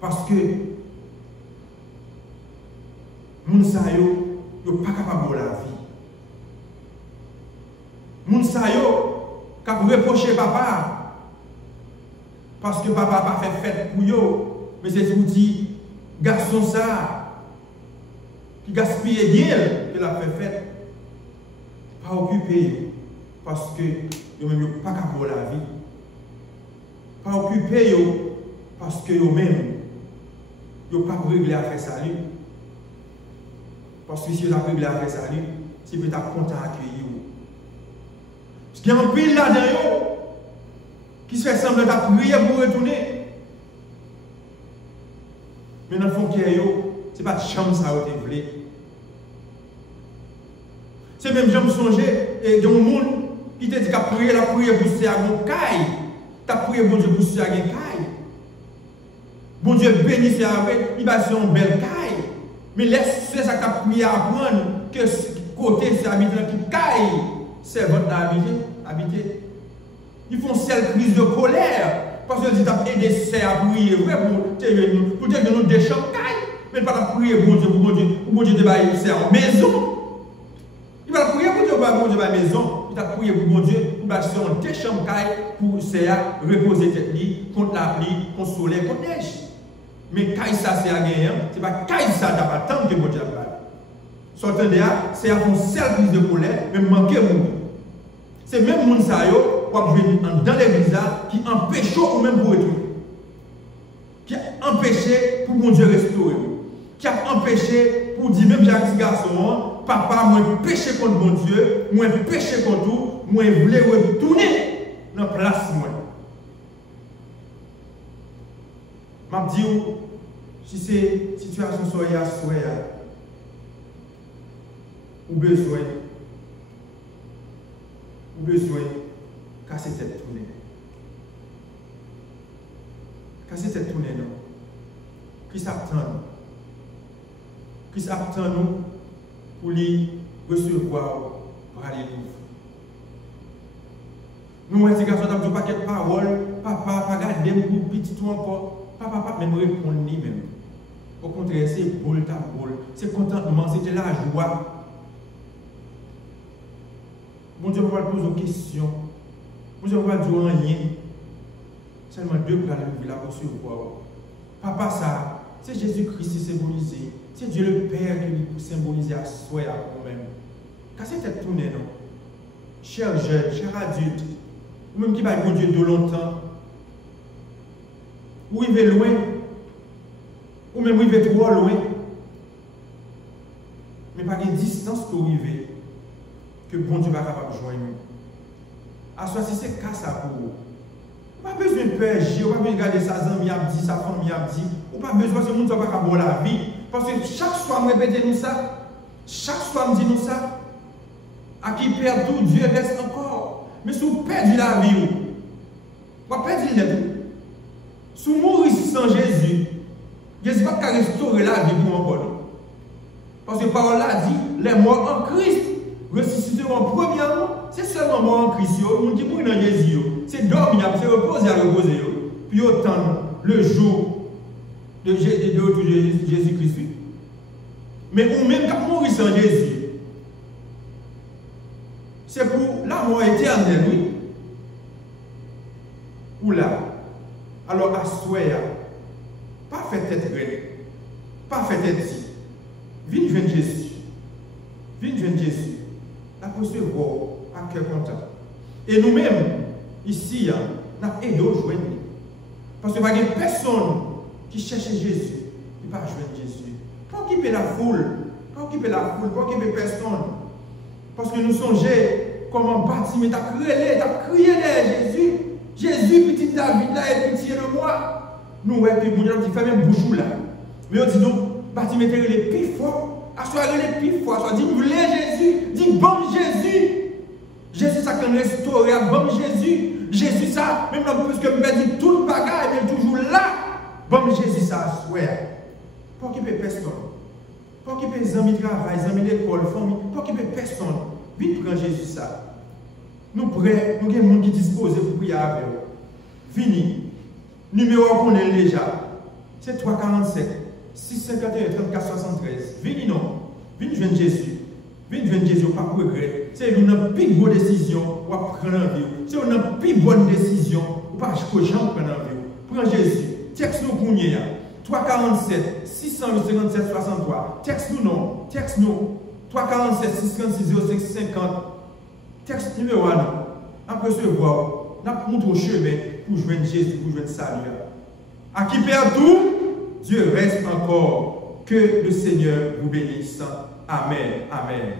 Parce que moun sa yo pas capable de la vie. Moun sa yo cap reprocher papa parce que papa pas fait fête pour yo, mais c'est pour dire garçon ça qui gaspille bien que la fait fête. Pas occupé parce que yo même pas capable la vie. Pas occupé parce que yo même yo pas régler à faire salut. Parce que si vous avez régler à faire salut, si vous êtes content à accueillir. Parce qu'il y a un pile là-dedans qui se fait semblant de prier pour retourner. Mais dans le fond, ce n'est pas de chambre ça vous voulez. C'est même, je me songeais, et il y a un monde qui te dit qu'il a prié la prière pour se faire un caille. Tu as prié bon Dieu pour se faire un caille. Bon Dieu bénisse avec, il va faire une belle caille. Mais laisse ça que tu as prié à apprendre que côté c'est habitant qui caille, c'est votre habiter. Ils font celle crise de colère. Parce que tu as aidé ça à prier, pour dire que nous déchons caille. Mais pas la prier bon Dieu, pour bon Dieu de bailler c'est en maison. Il va prier pour Dieu, pour Dieu, la maison. Il va prier pour mon Dieu, pour bâtir un déchambre pour reposer tête contre la pluie, contre le soleil, contre la neige. Mais quand ça c'est à gagner, ce n'est pas quand ça n'a pas tant que mon Dieu a parlé. Sortant de là, c'est à mon seul prise de colère, mais manquer mourir. C'est même mon sayo, dans l'église qui empêche ou même pour retourner. Qui a empêché pour mon Dieu restaurer. Qui a empêché pour dire même j'ai un petit garçon. Papa, moi péché contre mon Dieu, moi péché contre tout, moi voulais retourner dans la place. Je dis, si c'est situation soya, ou besoin casser cette tournée. Casser cette tournée, non. Qui s'attend? Qui s'attend nous? Pour lui recevoir pour aller nous. Nous, les garçons, nous avons un paquet de paroles. Papa, pas garder pour petit tout encore. Papa, pas même répondre lui-même. Au contraire, c'est boule ta boule. C'est contentement, c'était la joie. Bon Dieu va poser une question. Bon Dieu va dire rien. Seulement deux plans de la recevoir. Papa, ça, c'est Jésus-Christ qui symbolisé. C'est Dieu le Père qui symbolise à soi à vous-même. Quand c'est tourné, non? Chers jeunes, chers adultes, ou même qui va bon Dieu de longtemps, ou il va loin, ou même il va trop loin, mais pas de distance pour arriver, que bon Dieu va capable de joindre. À soit si c'est cas ça pour vous. Pas besoin de peur, pas besoin de regarder sa famille a dit, sa famille a dit, ou pas besoin de ce monde ne va pas avoir la vie. Parce que chaque soir, je répète nous ça, chaque soir, je dis nous ça, à qui perd tout, Dieu reste encore. Mais si vous perdez la vie, vous perdez la vie. Si vous mourrez sans Jésus, Jésus ne va pas restaurer la vie pour encore. Parce que la parole a dit, les morts en Christ ressusciteront premièrement. C'est seulement mort en Christ, nous qui mourons dans Jésus. C'est dormir, c'est reposer à reposer. Puis autant le jour de Jésus-Christ. Mais ou même quand mourir sans Jésus, c'est pour la mort éternelle, oui. Ou là. Alors, à souhait, pas fait tête reine, pas fait tête si. Viens joindre Jésus. Viens joindre Jésus. La recevoir à cœur content. Et nous-mêmes, ici, nous avons aidé à joindre. Parce qu'il n'y a pas personne qui cherche Jésus, qui ne va pas joindre Jésus. Pas occuper la foule, pas occuper la foule, pas occuper personne. Parce que nous songeons comment Bartimée t'a crié derrière Jésus. Jésus, petit David, là, est pitié de moi. Nous, ouais, puis nous avons fait même bouchou là. Mais on dit donc, Bartimée était les plus forts. À soi, les plus forts. Soit dit, vous voulez Jésus, dit bon Jésus. Jésus, ça can restaurer, bon Jésus. Jésus, ça, même parce que je dit tout le bagage, il est toujours là. Bon Jésus, ça, ouais. Pas occuper personne. Pas occuper les amis de travail, les amis d'école, famille. Pas occuper personne. Vite prendre Jésus, ça. Nous prêts, nous avons des gens qui disposent pour prier avec vous. Fini. Numéro qu'on est déjà. C'est 347 651 34 73. Vini non. Vini joindre Jésus. Vini joindre Jésus, pas de regret. C'est une plus bonne décision pour prendre en vie. C'est une plus bonne décision pour pas que gens prennent en vie. Prends Jésus. Texte nous pour 347 657 63. Texte nous non. Texte nous. 347 636 05 50. Texte numéro 1. Après ce voir, nous montrons le chemin pour joindre Jésus, pour joindre salut. À qui perd tout, Dieu reste encore. Que le Seigneur vous bénisse. Amen. Amen.